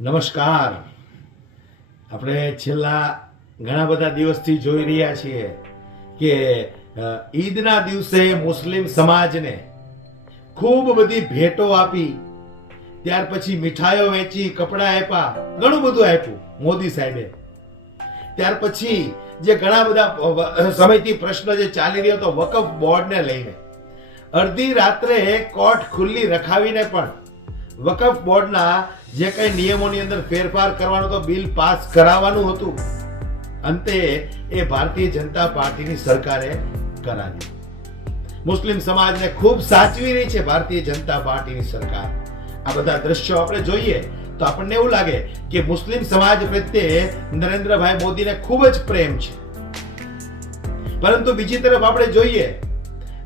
નમસ્કાર. આપણે છેલ્લા ઘણા બધા દિવસથી જોઈ રહ્યા છીએ કે ઈદના દિવસે મુસ્લિમ સમાજને ખૂબ બધી ભેટો આપી, ત્યાર પછી મીઠાઈઓ વેચી, કપડાં આપ્યા, ઘણું બધું આપ્યું મોદી સાહેબે. ત્યાર પછી જે ઘણા બધા સમયથી પ્રશ્ન જે ચાલી રહ્યો હતો વકફ બોર્ડને લઈને, અડધી રાત્રે કોર્ટ ખુલ્લી રખાવીને પણ વકફ બોર્ડના જે કઈ નિયમોની અંદર ફેરફાર કરવાનો તો બિલ પાસ કરાવવાનું હતું. અંતે એ ભારતીય જનતા પાર્ટીની સરકારે કરાવ્યું. મુસ્લિમ સમાજને ખૂબ સાચવી રહી છે ભારતીય જનતા પાર્ટીની સરકાર. આ બધા દ્રશ્યો આપણે જોઈએ તો આપણને એવું લાગે કે મુસ્લિમ સમાજ પ્રત્યે નરેન્દ્રભાઈ મોદીને ખૂબ જ પ્રેમ છે. પરંતુ બીજી તરફ આપણે જોઈએ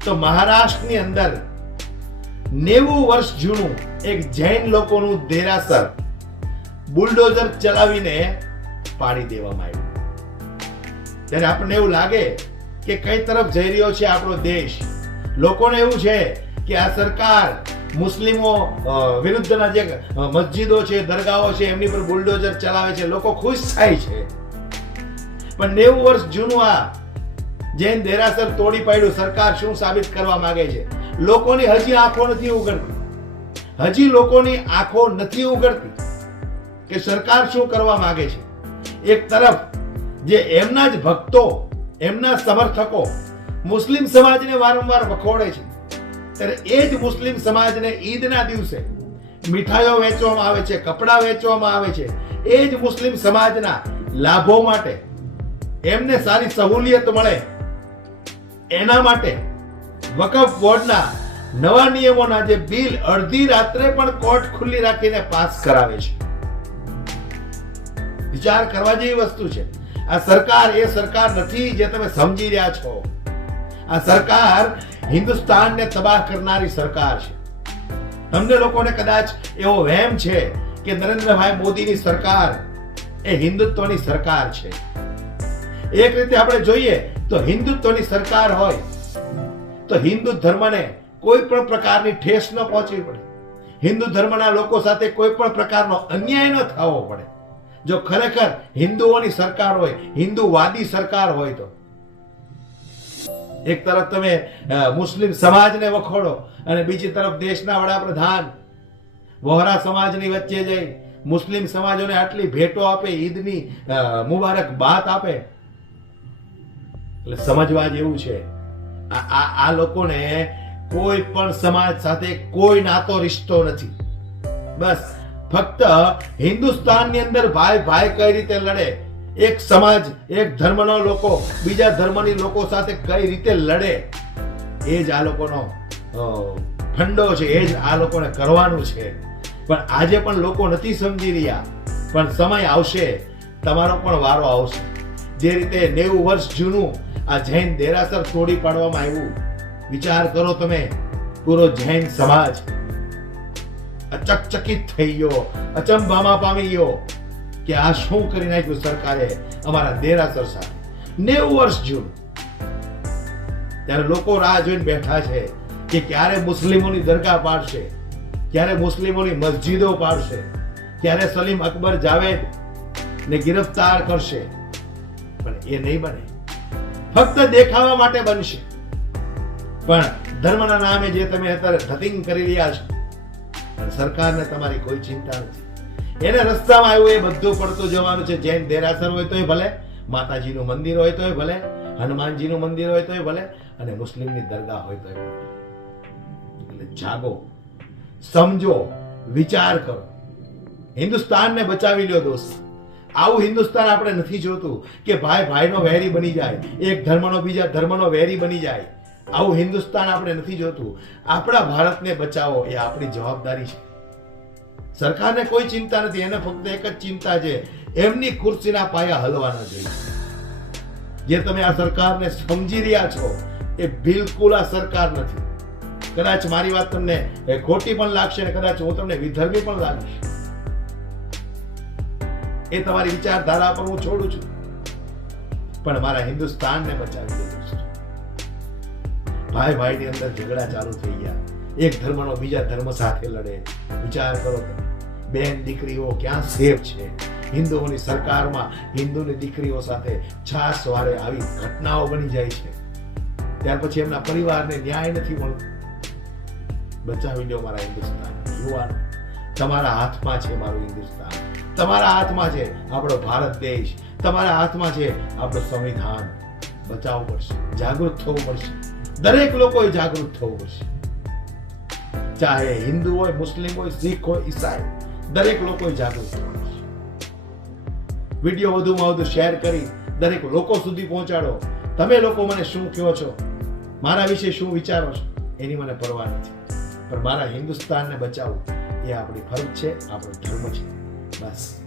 તો મહારાષ્ટ્રની અંદર નેવું વર્ષ જૂનું એક જૈન લોકોનું દેરાસર બુલડોઝર ચલાવીને પાડી દેવામાં આવ્યું. ત્યારે આપણને એવું લાગે કે કઈ તરફ જઈ રહ્યો છે આપણો દેશ. લોકોને એવું છે કે આ સરકાર મુસ્લિમો વિરુદ્ધના જે મસ્જિદો છે, દરગાહો છે, એમની પર બુલડોઝર ચલાવે છે, લોકો ખુશ થાય છે. પણ નેવું વર્ષ જૂનું આ જૈન દેરાસર તોડી પાડ્યું સરકાર શું સાબિત કરવા માંગે છે? લોકોની હજી આંખો નથી ઉગડતી. હજી લોકોની આંખો નથી ઉગડતી કે સરકાર શું કરવા માંગે છે. એક તરફ જે એમના જ ભક્તો, એમના સમર્થકો મુસ્લિમ સમાજને વારંવાર વખોડે છે. ત્યારે એ જ મુસ્લિમ સમાજને ઈદના દિવસે મીઠાઈઓ વેચવામાં આવે છે, કપડાં વેચવામાં આવે છે. એ જ મુસ્લિમ સમાજના લાભો માટે એમને સારી સહુલિયત મળે. એના માટે વકફ બોર્ડના નવા નિયમોના જે બિલ અડધી રાત્રે પણ કોર્ટ ખુલ્લી રાખીને પાસ કરાવે છે. વિચાર કરવા જેવી વસ્તુ છે. આ સરકાર એ સરકાર નથી જે તમે સમજી રહ્યા છો. આ સરકાર હિન્દુસ્તાનને તબાહ કરનારી સરકાર છે. તમને લોકોને કદાચ એવો વહેમ છે કે નરેન્દ્રભાઈ મોદીની સરકાર એ હિન્દુત્વની સરકાર છે. એક રીતે આપણે જોઈએ તો હિન્દુત્વની સરકાર હોય તો હિન્દુ ધર્મને કોઈ પણ પ્રકારની ઠેસ ન પહોંચવી પડે. હિન્દુ ધર્મના લોકો સાથે કોઈ પણ પ્રકારનો અન્યાય ન થવો પડે. જો ખરેખર હિન્દુઓની સરકાર હોય, હિન્દુવાદી સરકાર હોય તો. એક તરફ તમે મુસ્લિમ સમાજને વખોડો અને બીજી તરફ દેશના વડાપ્રધાન વહોરા સમાજની વચ્ચે જઈ મુસ્લિમ સમાજોને આટલી ભેટો આપે, ઈદની મુબારક બાત આપે. એટલે સમજવા જેવું છે. આ આ લોકોને કોઈ પણ સમાજ સાથે કોઈ નાતો રિશ્તો નથી. બસ, ફક્ત હિન્દુસ્તાનની અંદર ભાઈ ભાઈ કઈ રીતે લડે, એક સમાજ, એક ધર્મનો લોકો, બીજા ધર્મની લોકો સાથે કઈ રીતે લડે, એ જ આ લોકોનો ફંડો છે, એ જ આ લોકોને કરવાનું છે. પણ આજે પણ લોકો નથી સમજી રહ્યા, પણ સમય આવશે, તમારો પણ વારો આવશે. જે રીતે નેવું વર્ષ જૂનું આ જૈન દેરાસર તોડી પાડવામાં આવ્યું. વિચાર કરો તમે, પૂરો જૈન સમાજ અચકચકિત થઈ ગયો, અચંબામાં પામી ગયો કે આ શું કરી નાખ્યું સરકારે અમારા દેરાસર સાથે? નેવું વર્ષ જૂનું. ત્યારે લોકો રાહ જોઈને બેઠા છે કે ક્યારે મુસ્લિમોની દરગાહ પાડશે? ક્યારે મુસ્લિમોની મસ્જિદો પાડશે? ક્યારે સલીમ અકબર જાવેદ ને ગિરફતાર કરશે? પણ એ નહીં બને. ફક્ત દેખાવા માટે બનશે. પણ ધર્મના નામે જે તમે અત્યારે ધતિંગ કરી રહ્યા છો, પણ સરકારને તમારી કોઈ ચિંતા નથી. એને રસ્તામાં આવ્યું એ બધું પડતું જવાનું છે. જૈન દેરાસર હોય તોય ભલે, માતાજીનું મંદિર હોય તોય ભલે, હનુમાનજીનું મંદિર હોય તોય ભલે, અને મુસ્લિમની દરગાહ હોય તોય એટલે જાગો, સમજો, વિચાર કરો. હિન્દુસ્તાનને બચાવી લ્યો દોસ્ત. આવું હિન્દુસ્તાન આપણે નથી જોતું કે ભાઈ ભાઈનો વેરી બની જાય, એક ધર્મનો બીજા ધર્મનો વેરી બની જાય. આવું હિન્દુસ્તાન આપણે નથી જોતું. આપણા ભારતને બચાવો એ આપણી જવાબદારી છે. સરકારને કોઈ ચિંતા નથી, એને ફક્ત એક જ ચિંતા છે, એમની ખુરશીના પાયા હલવા ન જોઈએ. જે તમે આ સરકારને સમજી રહ્યા છો, એ બિલકુલ આ સરકાર નથી. કદાચ મારી વાત તમને ખોટી પણ લાગશે અને કદાચ હું તમને વિધર્મી પણ લાગીશ. એ તમારી વિચારધારા પર હું છોડું છું. પણ મારા હિન્દુસ્તાનને બચાવી દીધું છે ભાઈ ભાઈની અંદર ઝઘડા ચાલુ થઈ ગયા. એક ધર્મનો બીજા ધર્મ સાથે લડે. વિચાર કરો બેન દીકરીઓ ક્યાં સેફ છે? હિન્દુઓની સરકારમાં હિન્દુની દીકરીઓ સાથે છાસ વારે આવી ઘટનાઓ બની જાય છે. ત્યાર પછી એમના પરિવારને ન્યાય નથી મળતો. બચાવી લો મારા હિન્દુસ્તાન. યુવાન તમારા હાથમાં છે મારું હિન્દુસ્તાન. તમારા હાથમાં છે આપણો ભારત દેશ. તમારા હાથમાં છે આપણું સંવિધાન. બચાવવું પડશે. જાગૃત થવું પડશે. દરેક લોકોએ જાગૃત થવું પડશે. ચાહે હિન્દુ હોય, મુસ્લિમ હોય, શીખ હોય, ઈસાઈ દરેક લોકોએ જાગૃત થવું પડશે. વીડિયો વધુમાં વધુ શેર કરી દરેક લોકો સુધી પહોંચાડો. તમે લોકો મને શું કહો છો? મારા વિશે શું વિચારો છો? એની મને પરવા નથી. પણ મારા હિન્દુસ્તાનને બચાવવું એ આપણી ફરજ છે, આપણો ધર્મ છે. બસ